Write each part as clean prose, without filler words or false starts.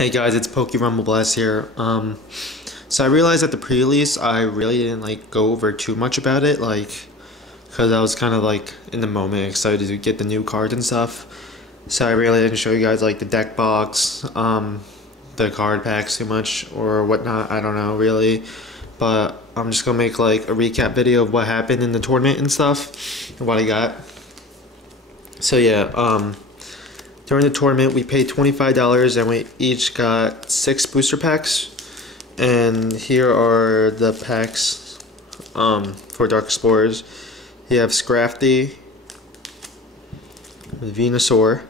Hey guys, it's Poke Rumble Blast here. So I realized at the pre-release I really didn't go over too much about it, because I was kind of in the moment excited to get the new cards and stuff. So I really didn't show you guys the deck box, the card packs too much or whatnot. I don't know really, but I'm just gonna make a recap video of what happened in the tournament and stuff, and what I got. So yeah, during the tournament, we paid $25 and we each got 6 booster packs. And here are the packs for Dark Explorers. You have Scrafty, Venusaur,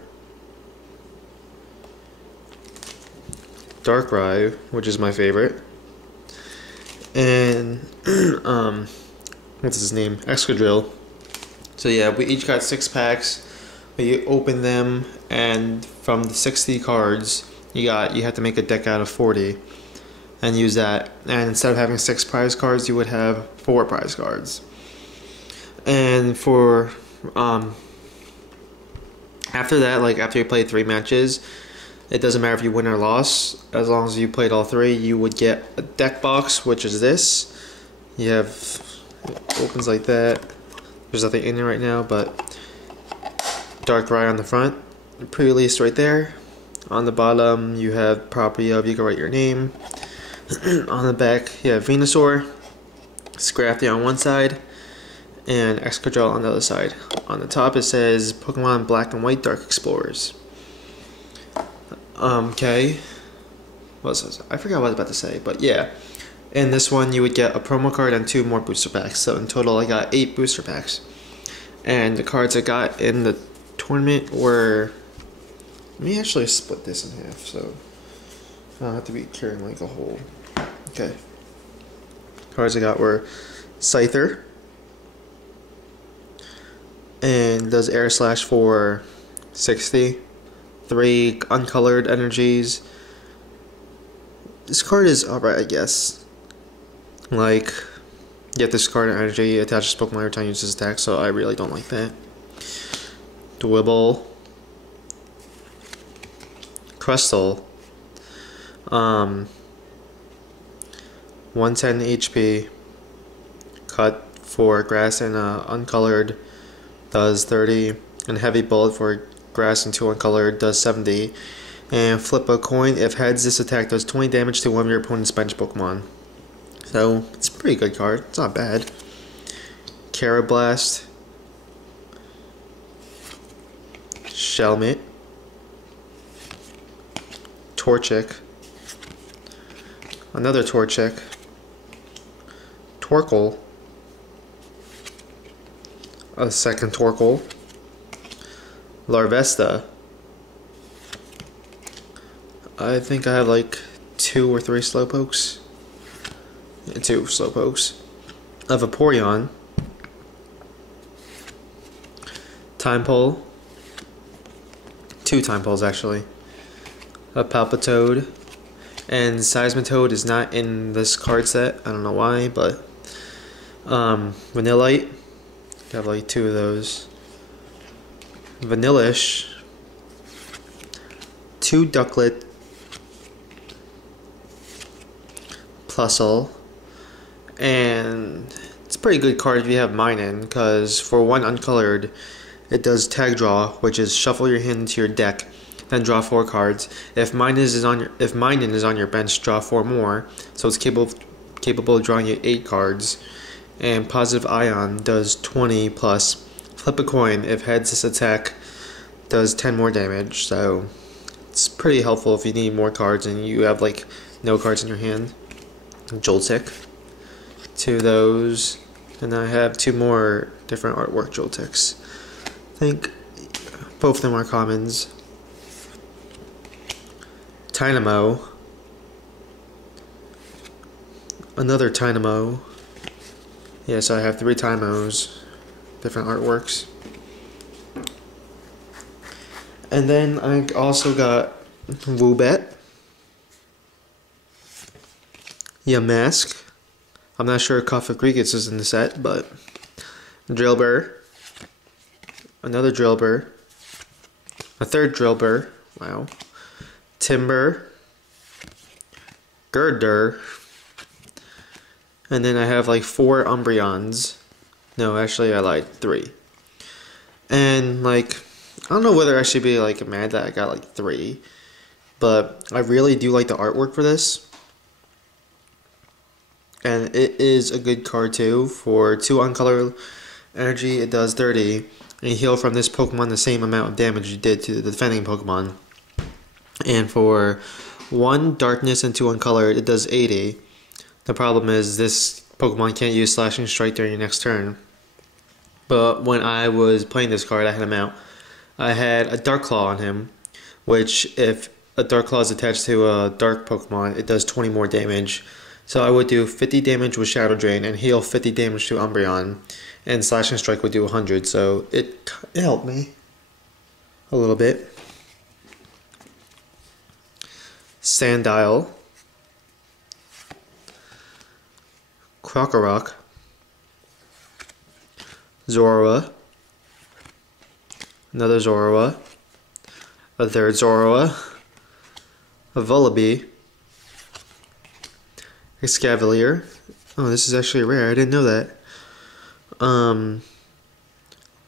Darkrai, which is my favorite, and what's his name? Excadrill. So yeah, we each got 6 packs. You open them, and from the 60 cards you have to make a deck out of 40 and use that. And instead of having 6 prize cards, you would have 4 prize cards. And for after that, after you play 3 matches, it doesn't matter if you win or loss. As long as you played all 3, you would get a deck box, which is this. You have, it opens like that. There's nothing in it right now, but Darkrai on the front, pre-released right there. On the bottom, you have property of, you can write your name. On the back, you have Venusaur, Scrafty on one side, and Excadrill on the other side. On the top, it says Pokemon Black and White Dark Explorers. Okay. I forgot what I was about to say, but yeah. In this one, you would get a promo card and 2 more booster packs. So in total, I got 8 booster packs. And the cards I got in the tournament were, let me actually split this in half so I don't have to be carrying a whole. Okay. Cards I got were Scyther, and does Air Slash for 60. 3 uncolored energies. This card is alright, I guess. You have this card energy attaches Pokemon every time it uses attack, so I really don't like that. Dwibble, Crustle, 110 HP, cut for grass and uncolored does 30, and heavy bullet for grass and 2 uncolored does 70, and flip a coin. If heads, this attack does 20 damage to one of your opponent's bench Pokemon. So it's a pretty good card. It's not bad. Carablast, Shelmet, Torchic, another Torchic, Torkoal, a second Torkoal, Larvesta. I think I have 2 or 3 Slowpokes. 2 Slowpokes. A Vaporeon, Timepole, 2 Timepoles actually, a Palpitoad, and Seismitoad is not in this card set. I don't know why, but Vanillite, you have 2 of those. Vanillish, 2 Ducklet, Plusle, and it's a pretty good card if you have Minun, because for 1 uncolored, it does Tag Draw, which is shuffle your hand into your deck, then draw 4 cards. If Minun is on your bench, draw 4 more, so it's capable of drawing you 8 cards. And Positive Ion does 20 plus. Flip a coin. If heads, this attack does 10 more damage. So it's pretty helpful if you need more cards and you have no cards in your hand. Joltik, 2 of those, and I have 2 more different artwork Joltiks. I think both of them are commons. Tynamo, another Tynamo. Yeah, so I have 3 Tynamos, different artworks. And then I also got Woobat, Yamask. I'm not sure if Cofagrigus is in the set, but Drillbur, another Drillbur, a third Drillbur, wow, Timber, Gurdurr. And then I have like 4 Umbreons. No, actually I lied, 3. And like, I don't know whether I should be like mad that I got like 3. But I really do like the artwork for this. And it is a good card too. For 2 Uncolor Energy, it does 30. And you heal from this Pokemon the same amount of damage you did to the defending Pokemon. And for 1 Darkness and 2 Uncolored, it does 80. The problem is this Pokemon can't use Slashing Strike during your next turn. But when I was playing this card, I had him out. I had a Dark Claw on him, which if a Dark Claw is attached to a Dark Pokemon, it does 20 more damage. So I would do 50 damage with Shadow Drain and heal 50 damage to Umbreon. And Slashing Strike would do 100, so it helped me a little bit. Sandile. Krokorok. Zorua. Another Zorua. A third Zorua. A Vullaby. Escavalier. Oh, this is actually rare. I didn't know that.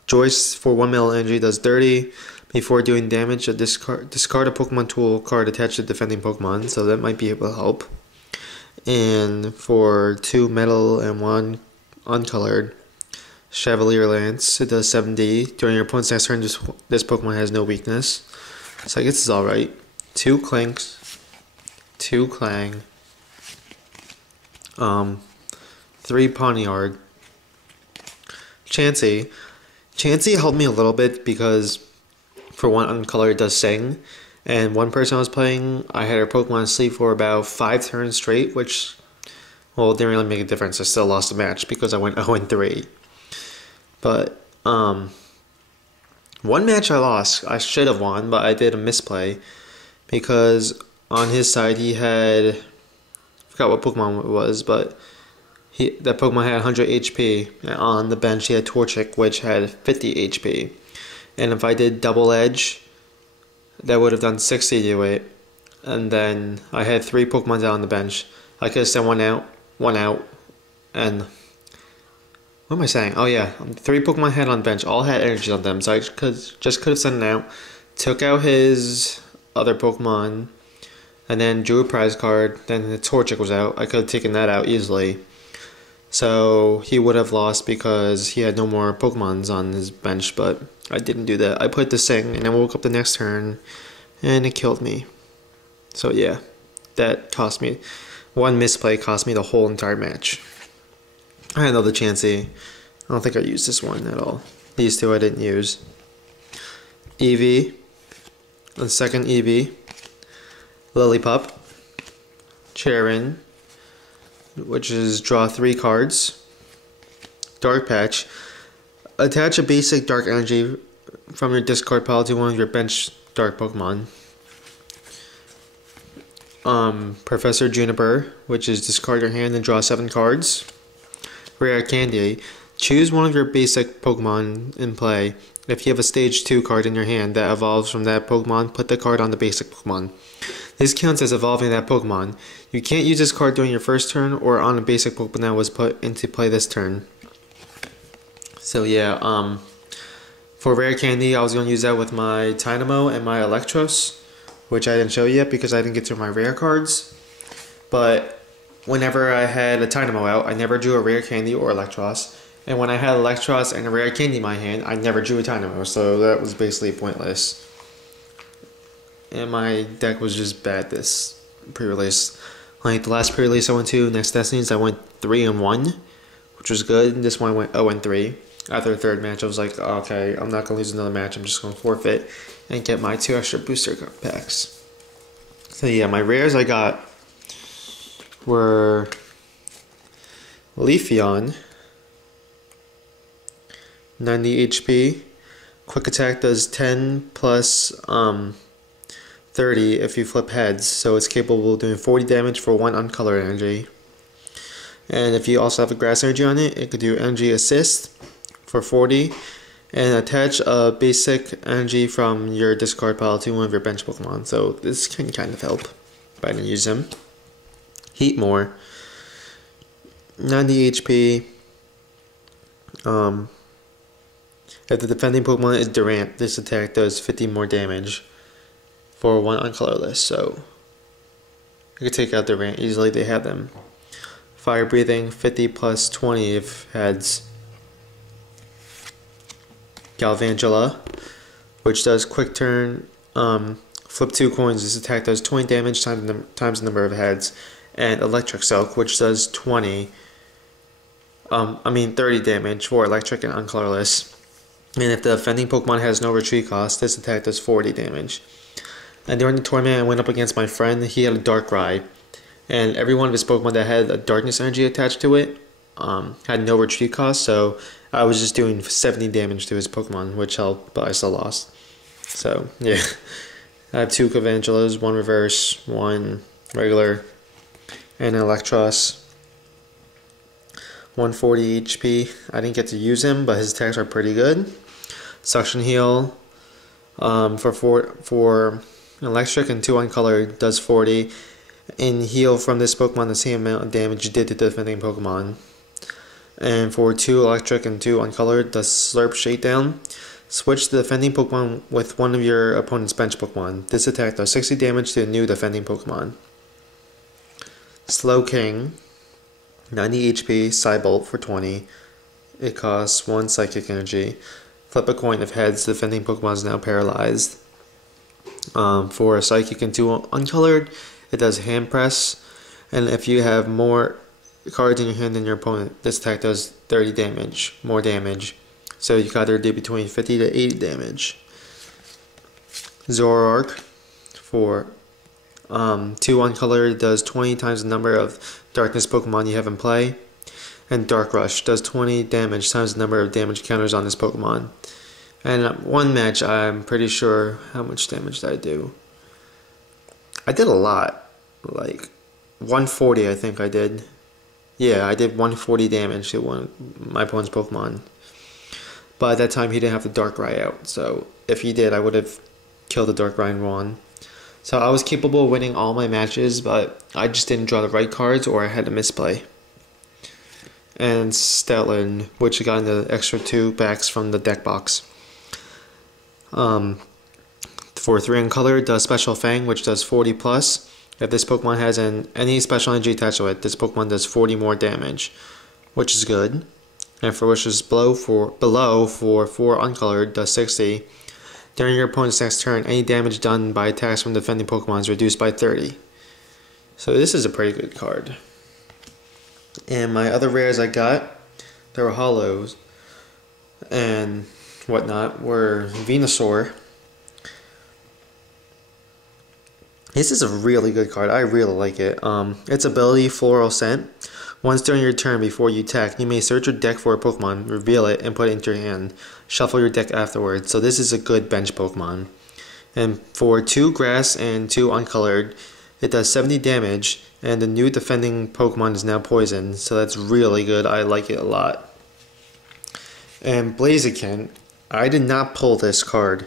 Joyce for 1 metal energy does 30. Before doing damage, discard a Pokemon tool card attached to defending Pokemon, so that might be able to help. And for 2 metal and 1 uncolored, Chevalier Lance, it does 70. During your opponent's next turn, this Pokemon has no weakness. So I guess it's alright. 2 Clinks, 2 Clang, 3 Pawniard. Chansey. Chansey helped me a little bit because for 1 uncolored it does sing. And one person I was playing, I had her Pokemon sleep for about 5 turns straight, which, well, it didn't really make a difference. I still lost the match because I went 0-3. But, one match I lost. I should have won, but I did a misplay. Because on his side he had, I forgot what Pokemon it was, but that Pokemon had 100 HP. And on the bench he had Torchic, which had 50 HP. And if I did Double Edge, that would have done 60 to it. And then I had 3 Pokemon out on the bench. I could have sent one out, and what am I saying? Oh yeah, 3 Pokemon I had on the bench, all had energy on them, so I just could have sent it out, took out his other Pokemon, and then drew a prize card. Then the Torchic was out. I could have taken that out easily. So he would have lost because he had no more Pokemons on his bench, but I didn't do that. I put the Sing, and I woke up the next turn, and it killed me. So yeah, that cost me. One misplay cost me the whole entire match. I had another Chansey. I don't think I used this one at all. These 2 I didn't use. Eevee. The second Eevee. Lillipup. Cheren, which is draw 3 cards. Dark Patch. Attach a basic Dark Energy from your discard pile to one of your bench Dark Pokemon. Professor Juniper, which is discard your hand and draw 7 cards. Rare Candy. Choose one of your basic Pokemon in play. If you have a stage 2 card in your hand that evolves from that Pokemon, put the card on the basic Pokemon. This counts as evolving that Pokemon. You can't use this card during your first turn or on a basic Pokemon that was put into play this turn. So yeah, for Rare Candy, I was going to use that with my Dynamo and my Electros, which I didn't show yet because I didn't get to my rare cards. But whenever I had a Dynamo out, I never drew a Rare Candy or Electros. And when I had Electros and a Rare Candy in my hand, I never drew a Dynamo, so that was basically pointless. And my deck was just bad this pre-release. Like the last pre-release I went to, Next Destinies, I went 3-1, which was good. And this one I went 0-3. After the third match, I was like, okay, I'm not going to lose another match. I'm just going to forfeit and get my 2 extra booster packs. So yeah, my rares I got were Leafeon, 90 HP. Quick attack does 10 plus 30 if you flip heads, so it's capable of doing 40 damage for 1 uncolored energy. And if you also have a grass energy on it, it could do energy assist for 40, and attach a basic energy from your discard pile to one of your bench Pokemon. So this can kind of help, but I didn't use them. heat more. 90 HP. If the defending Pokemon is Durant, this attack does 50 more damage for one uncolorless, so you could take out Durant easily. They have them. Fire breathing, 50 plus 20 if heads. Galvantula, which does quick turn, flip 2 coins. This attack does 20 damage times the number of heads. And Electric Silk, which does 30 damage for electric and uncolorless. And if the offending Pokemon has no retreat cost, this attack does 40 damage. And during the tournament, I went up against my friend. He had a Darkrai, and every one of his Pokemon that had a Darkness energy attached to it had no retreat cost, so I was just doing 70 damage to his Pokemon, which helped, but I still lost. So, yeah. I have 2 Galvantulas, 1 reverse, 1 regular, and an Electros. 140 HP. I didn't get to use him, but his attacks are pretty good. Suction Heal for electric and 2 uncolored does 40. And heal from this Pokemon the same amount of damage you did to the defending Pokemon. And for 2 electric and 2 uncolored does Slurp Shakedown. Switch the defending Pokemon with one of your opponent's bench Pokemon. This attack does 60 damage to a new defending Pokemon. Slowking, 90 HP, Psybolt for 20. It costs 1 Psychic Energy. Flip a coin if heads, the defending Pokemon is now paralyzed. For a Psychic and 2 uncolored, it does Hand Press. And if you have more cards in your hand than your opponent, this attack does 30 damage, more damage. So you gotta do between 50 to 80 damage. Zoroark for 2 uncolored does 20 times the number of Darkness Pokemon you have in play. And Dark Rush does 20 damage times the number of damage counters on this Pokemon. And one match, I'm pretty sure how much damage did I do. I did a lot, like 140 I think I did. Yeah, I did 140 damage to my opponent's Pokemon. But at that time he didn't have the Darkrai out, so if he did I would have killed the Darkrai and won. So I was capable of winning all my matches, but I just didn't draw the right cards or I had a misplay. And Stoutland, which got the extra 2 packs from the deck box. For 3 uncolored, does Special Fang, which does 40 plus. If this Pokemon has any special energy attached to it, this Pokemon does 40 more damage, which is good. And for Wish's Below for 4 uncolored, does 60. During your opponent's next turn, any damage done by attacks from defending Pokemon is reduced by 30. So this is a pretty good card. And my other rares I got, there were hollows and whatnot, were Venusaur. This is a really good card. I really like it. Its ability, Floral Scent. Once during your turn before you attack, you may search your deck for a Pokemon, reveal it, and put it into your hand. Shuffle your deck afterwards. So this is a good bench Pokemon. And for 2 grass and 2 uncolored, it does 70 damage, and the new defending Pokemon is now poisoned. So that's really good. I like it a lot. And Blaziken, I did not pull this card.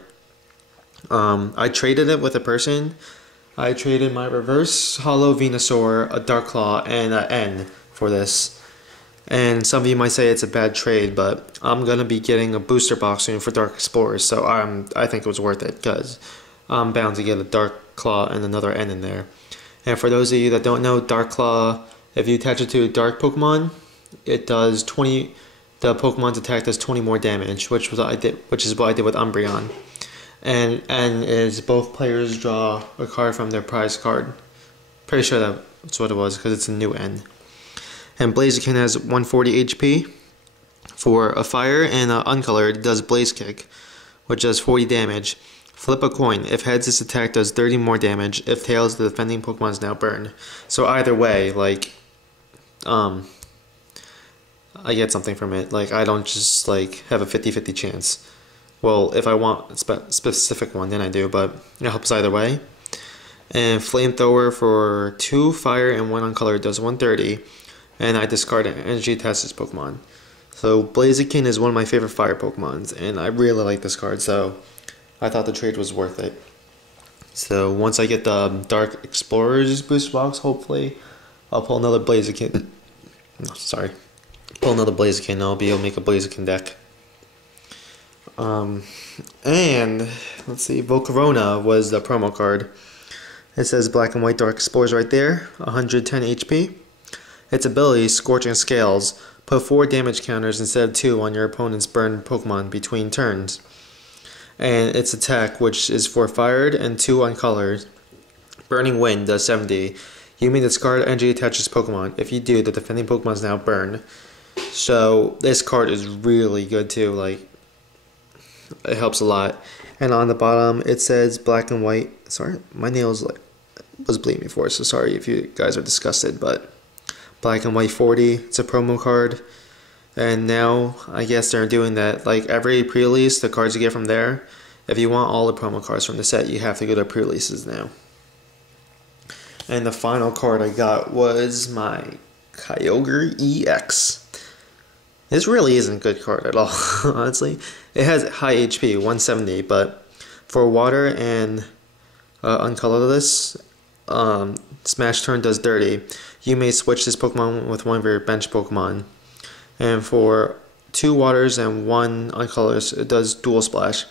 I traded it with a person. I traded my reverse hollow Venusaur, a Darkclaw, and an N for this. And some of you might say it's a bad trade, but I'm going to be getting a booster box soon for Dark Explorers, so I think it was worth it because I'm bound to get a Darkclaw and another N in there. And for those of you that don't know, Darkclaw, if you attach it to a Dark Pokemon, it does 20, the Pokemon's attack does 20 more damage, which is what I did with Umbreon. And is both players draw a card from their prize card. Pretty sure that's what it was because it's a new N. And Blaziken has 140 HP. For a fire and uncolored, it does Blaze Kick, which does 40 damage. Flip a coin. If heads, this attack does 30 more damage. If tails, the defending Pokemon is now burned. So either way, like, I get something from it. Like, I don't just like have a 50-50 chance. Well, if I want a specific one, then I do, but it helps either way. And Flamethrower for 2 fire and 1 uncolored does 130. And I discard an energy test this Pokemon. So Blaziken is one of my favorite fire Pokemons, and I really like this card, so I thought the trade was worth it. So once I get the Dark Explorers booster box, hopefully, I'll pull another Blaziken. No, sorry. Pull another Blaziken, I'll be able to make a Blaziken deck. And let's see, Volcarona was the promo card. It says Black and White Dark Explorers right there, 110 HP. Its ability, Scorching Scales. Put 4 damage counters instead of 2 on your opponent's burn Pokemon between turns. And its attack, which is 4 fired and 2 uncolored. Burning Wind does 70. You may discard energy attaches Pokemon. If you do, the defending Pokemon is now burned. So this card is really good too. Like, it helps a lot. And on the bottom it says Black and White. Sorry, my nails was bleeding before, so sorry if you guys are disgusted. But Black and White 40. It's a promo card. And now I guess they're doing that. Like every pre-release, the cards you get from there. If you want all the promo cards from the set, you have to go to pre-releases now. And the final card I got was my Kyogre EX. This really isn't a good card at all, honestly. It has high HP, 170, but for water and uncolorless, Smash Turn does 30. You may switch this Pokemon with one of your bench Pokemon. And for 2 waters and 1 uncolorless, it does Dual Splash.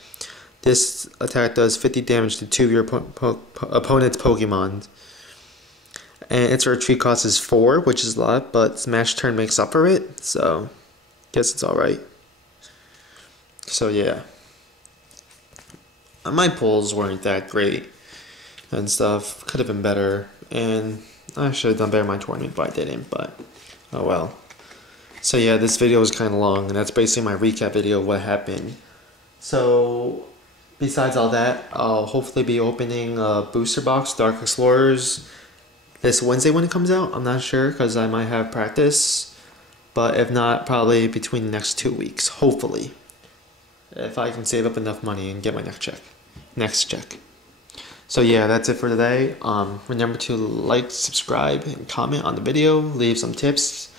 This attack does 50 damage to 2 of your opponent's Pokemon. And its retreat cost is 4, which is a lot, but Smash Turn makes up for it, so guess it's alright. So yeah. My pulls weren't that great and stuff. Could have been better, and I should have done better in my tournament, but I didn't, but oh well. So yeah, this video was kind of long, and that's basically my recap video of what happened. So besides all that, I'll hopefully be opening a booster box, Dark Explorers, this Wednesday when it comes out. I'm not sure because I might have practice, but if not, probably between the next 2 weeks, hopefully, if I can save up enough money and get my next check. So yeah, that's it for today. Remember to like, subscribe, and comment on the video. Leave some tips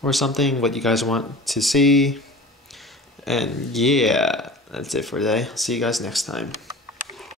or something, what you guys want to see. And yeah, that's it for today. I'll see you guys next time.